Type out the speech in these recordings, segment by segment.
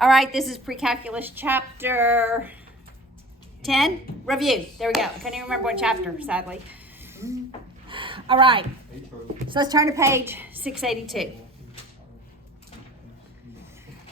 All right, this is Precalculus chapter 10. Review. There we go. I can't even remember what chapter, sadly. All right. So let's turn to page 682.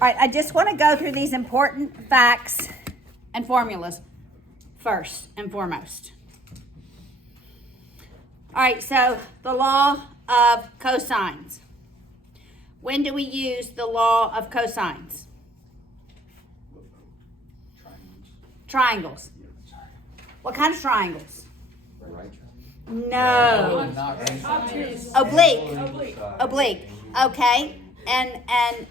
All right, I just want to go through these important facts and formulas first and foremost. All right, so the law of cosines. When do we use the law of cosines? Triangles. What kind of triangles? No. Oblique. Okay. And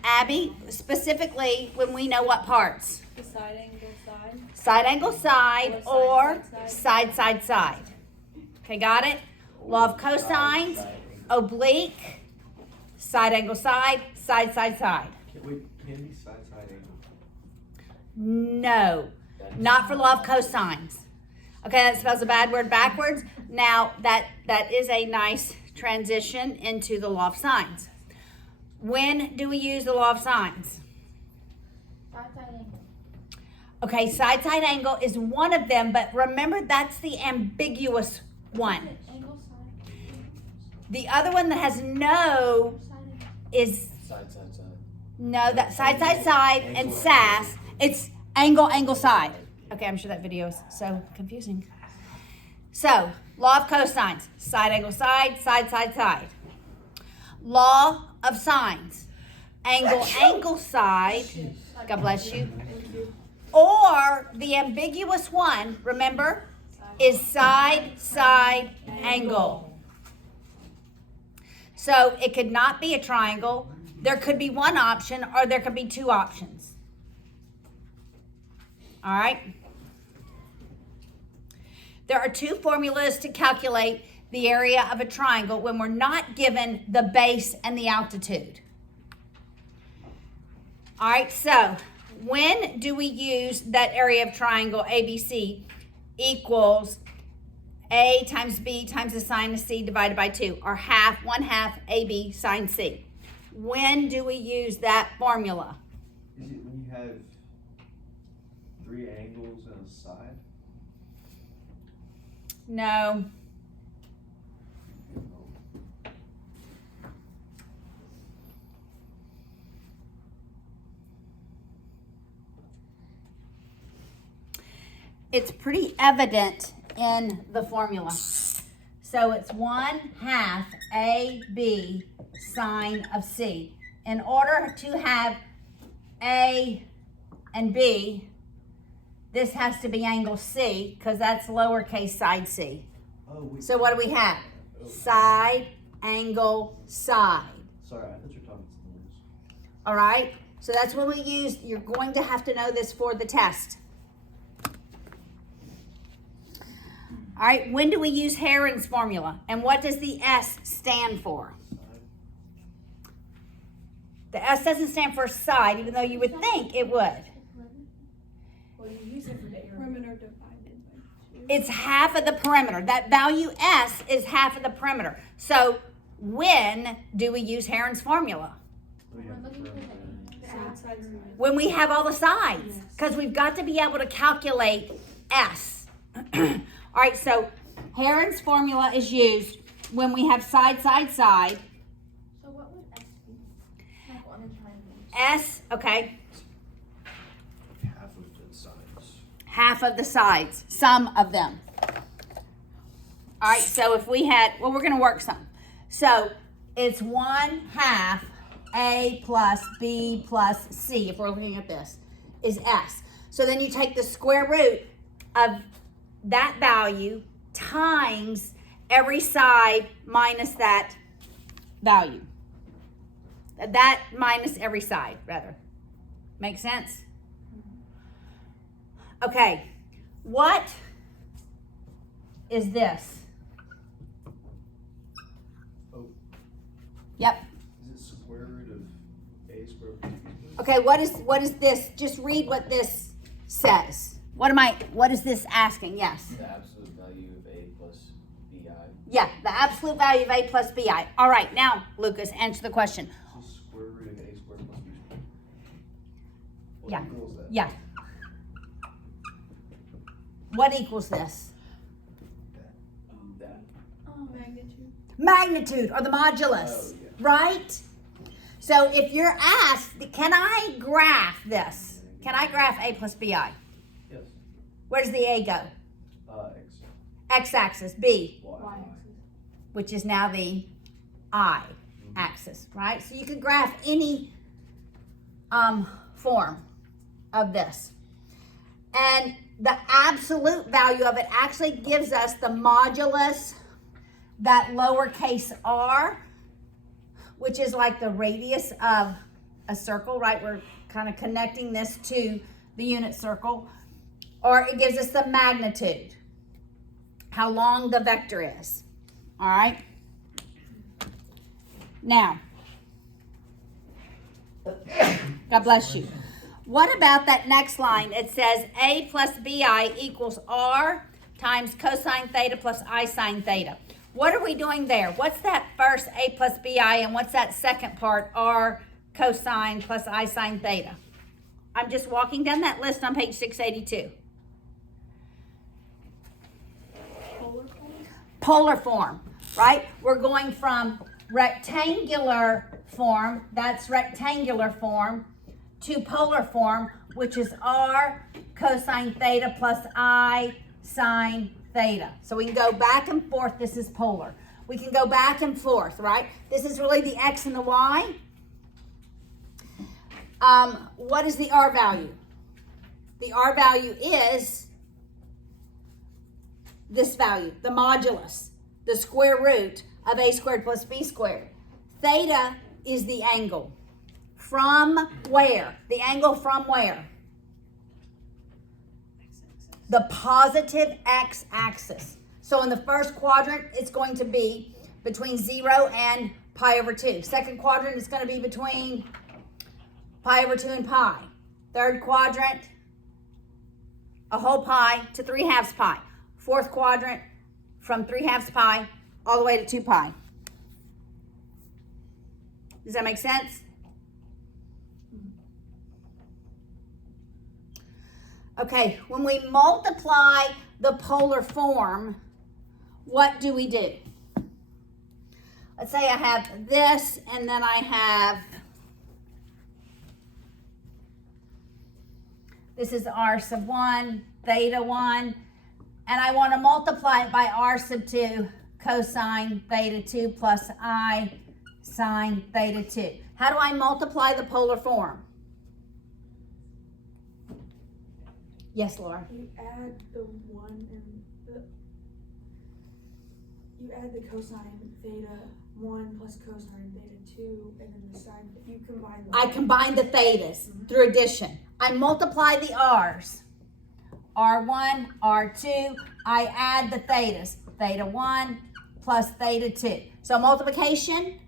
Abby, specifically when we know what parts? The side angle side. Side angle side or side. Okay, got it? Law of cosines, oblique, side angle side. Can be side angle? No, not for law of cosines. Okay, that spells a bad word backwards. Now, that is a nice transition into the law of sines. When do we use the law of sines? Side angle. Okay, side angle is one of them, but remember that's the ambiguous one. Angle side. The other one that has no is Side. no, that side and SAS. It's angle side. Okay, I'm sure that video is so confusing. So, law of cosines, side angle side. Law of sines, angle side. God bless you. Or the ambiguous one, remember, is side angle. So it could not be a triangle. There could be one option or there could be two options. All right. There are two formulas to calculate the area of a triangle when we're not given the base and the altitude. All right, so when do we use that area of triangle ABC equals A times B times the sine of C divided by 2, or one half AB sine C? When do we use that formula? Is it when you have three angles and a side? No. It's pretty evident in the formula. So it's 1/2 AB sine of C. In order to have A and B, this has to be angle C because that's lowercase side C. So what do we have? Side, angle, side. Sorry, I thought you were talking to All right? So that's what we use. You're going to have to know this for the test. All right, when do we use Heron's formula? And what does the S stand for? The S doesn't stand for side, even though you would think it would. Well, you use it for the perimeter divided by 2. It's half of the perimeter. That value S is half of the perimeter. So when do we use Heron's formula? Side. When we have all the sides, because we've got to be able to calculate S. All right, so Heron's formula is used when we have side. So what would S be? Like on a triangle. S, okay, half of the sides. half of the sides, some of them. All right, so if we had, well, we're going to work some. So it's 1/2 A plus B plus C, if we're looking at this, is S. So then you take the square root of that value times every side minus that value. That minus every side, rather. Make sense? Okay, what is this? Oh, Yep. is it square root of A squared plus B squared? Okay, what is this? Just read what this says. What is this asking? Yes. The absolute value of A plus BI. Yeah, the absolute value of A plus BI. All right, now, Lucas, answer the question. So square root of A squared plus B squared. What Yeah. equals that? Yeah. What equals this? That. Magnitude. Magnitude, or the modulus, Oh, yeah. right? So if you're asked, can I graph this? Can I graph a plus bi? Yes. Where does the a go? X. X-axis, b, Y. which is now the I axis, right? So you can graph any form of this. And the absolute value of it actually gives us the modulus, that lowercase r, which is like the radius of a circle, right? We're kind of connecting this to the unit circle. Or it gives us the magnitude, how long the vector is, all right? Now, God bless you. What about that next line? It says a plus bi equals r times cosine theta plus I sine theta. What are we doing there? What's that first a plus bi and what's that second part, r cosine plus I sine theta? I'm just walking down that list on page 682. Polar form. Polar form, right? We're going from rectangular form, that's rectangular form, to polar form, which is r cosine theta plus I sine theta. So we can go back and forth. This is polar. We can go back and forth, right? This is really the x and the y. What is the r value? The r value is this value, the modulus, the square root of a squared plus b squared. Theta is the angle. From where? The angle from where? The positive x-axis. So in the first quadrant, it's going to be between 0 and pi over 2. Second quadrant is going to be between pi over 2 and pi. Third quadrant, a whole pi to 3/2 pi. Fourth quadrant, from 3/2 pi all the way to 2 pi. Does that make sense? Okay, when we multiply the polar form, what do we do? Let's say I have this, and then I have, this is r sub 1, theta 1, and I want to multiply it by r sub 2 cosine theta 2 plus I sine theta 2. How do I multiply the polar form? Yes, Laura. You add the 1 and you add the cosine theta 1 plus cosine theta 2, and then the sine, you combine them. I combine the thetas through addition. I multiply the r's. R1, R2, I add the thetas. Theta 1 plus theta 2. So multiplication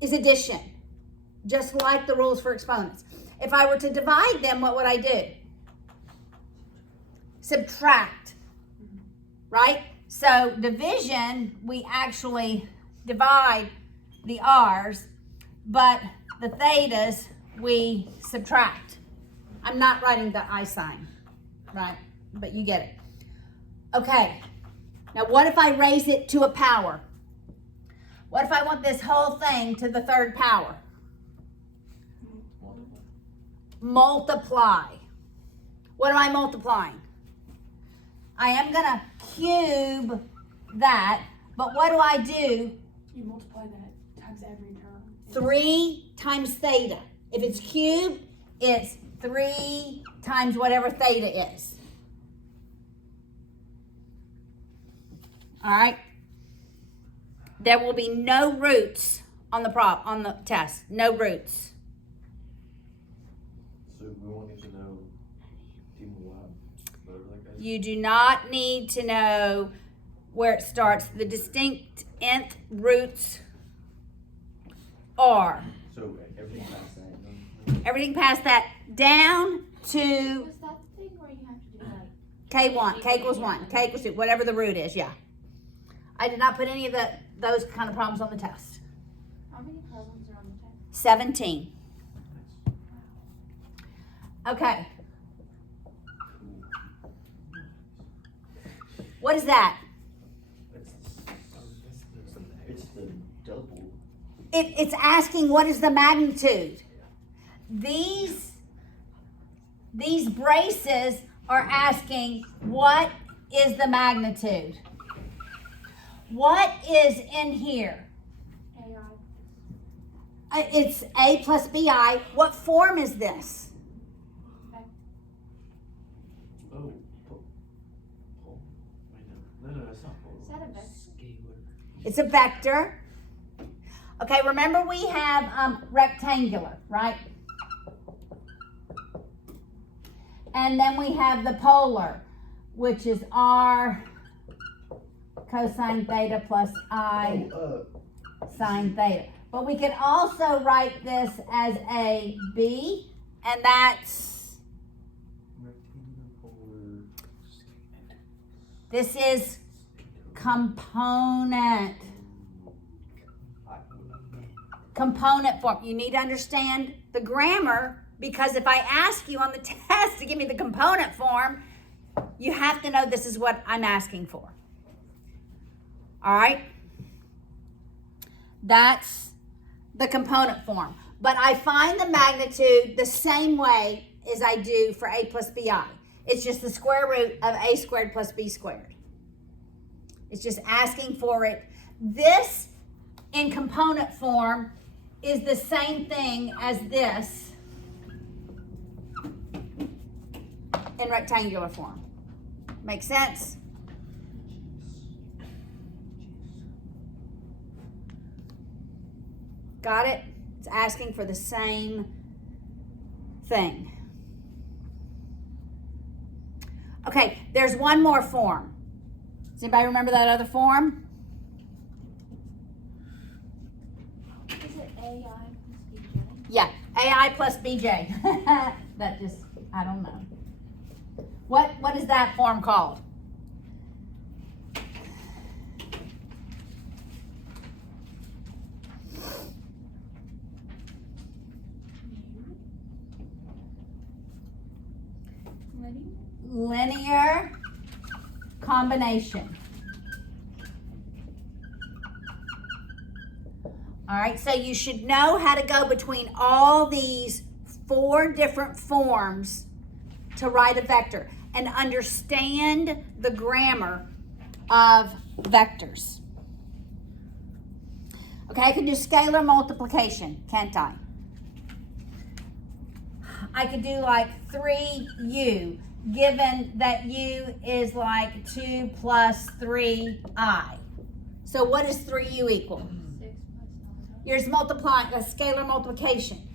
is addition, just like the rules for exponents. If I were to divide them, what would I do? Subtract, right? So division, we actually divide the r's, but the thetas, we subtract. I'm not writing the I sign, right? But you get it. Okay, now what if I raise it to a power? What if I want this whole thing to the third power? Multiply. What am I multiplying? I am gonna cube that, but what do? You multiply that times every term. 3 times theta. If it's cubed, it's 3 times whatever theta is. All right? There will be no roots on the test. No roots. So we won't need to know even what, whatever that guy's. You do not need to know where it starts. The distinct nth roots are So everything past that. No? everything past that down to Was that the thing where you have to do like K1, K equals 1, K equals 2, whatever the root is, yeah. I did not put any of those kind of problems on the test. how many problems are on the test? 17. Okay. What is that? It's the double. It's asking what is the magnitude. These braces are asking what is the magnitude. What is in here? AI. It's A plus BI. What form is this? Oh, no, that's not Is that a vector? It's a vector. Okay, remember we have rectangular, right? And then we have the polar, which is R cosine theta plus I sine theta. But we can also write this as a B, and that's, this is component form. You need to understand the grammar, because if I ask you on the test to give me the component form, you have to know this is what I'm asking for. All right? That's the component form. But I find the magnitude the same way as I do for A plus BI. It's just the square root of A squared plus B squared. It's just asking for it. This in component form is the same thing as this in rectangular form. Make sense? Got it? It's asking for the same thing. Okay, there's one more form. Does anybody remember that other form? Is it AI plus BJ? Yeah, AI plus BJ. That just, I don't know. What is that form called? Linear combination. All right, so you should know how to go between all these 4 different forms to write a vector and understand the grammar of vectors. Okay, I can do scalar multiplication, can't I? I could do like 3u, given that u is like 2 plus 3I. So what does 3u equal? 6 plus 9. You're just multiplying, a scalar multiplication.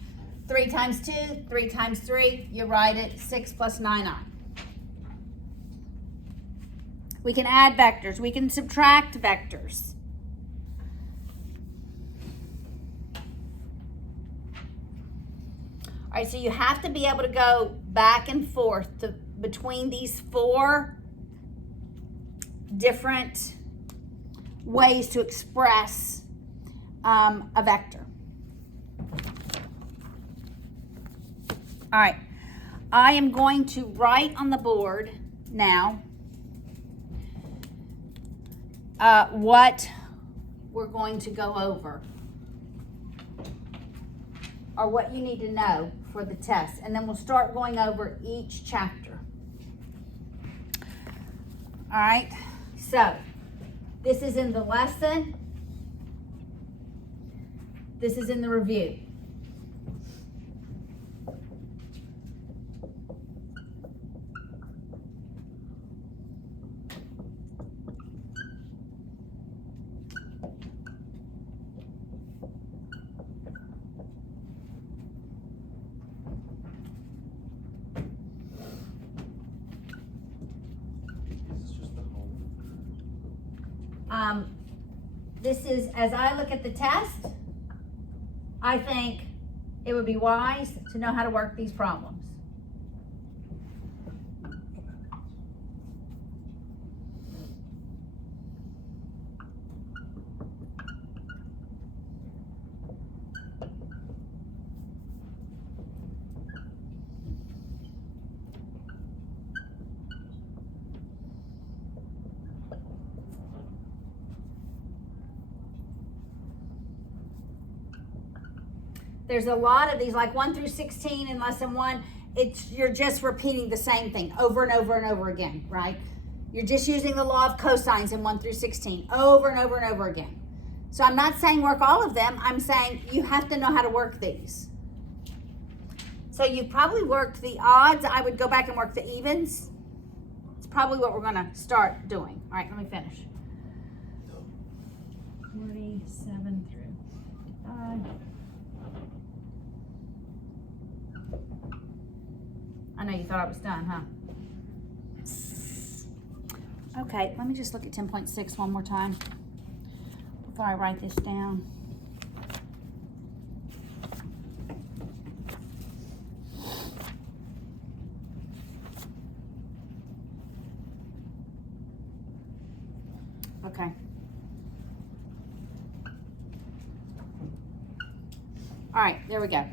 3 times 2, 3 times 3, you write it 6 plus 9I. We can add vectors, we can subtract vectors. All right, so you have to be able to go back and forth between these 4 different ways to express a vector. All right, I am going to write on the board now what we're going to go over, or what you need to know for the test, and then we'll start going over each chapter. All right, so this is in the lesson, this is in the review. This is, as I look at the test, I think it would be wise to know how to work these problems. There's a lot of these, like 1 through 16 in lesson 1. You're just repeating the same thing over and over and over again, right? You're just using the law of cosines in 1 through 16 over and over and over again. So I'm not saying work all of them. I'm saying you have to know how to work these. So you've probably worked the odds. I would go back and work the evens. It's probably what we're going to start doing. All right, let me finish. 47 through 55. I know you thought I was done, huh? Okay, let me just look at 10.6 one more time before I write this down. Okay. All right, there we go.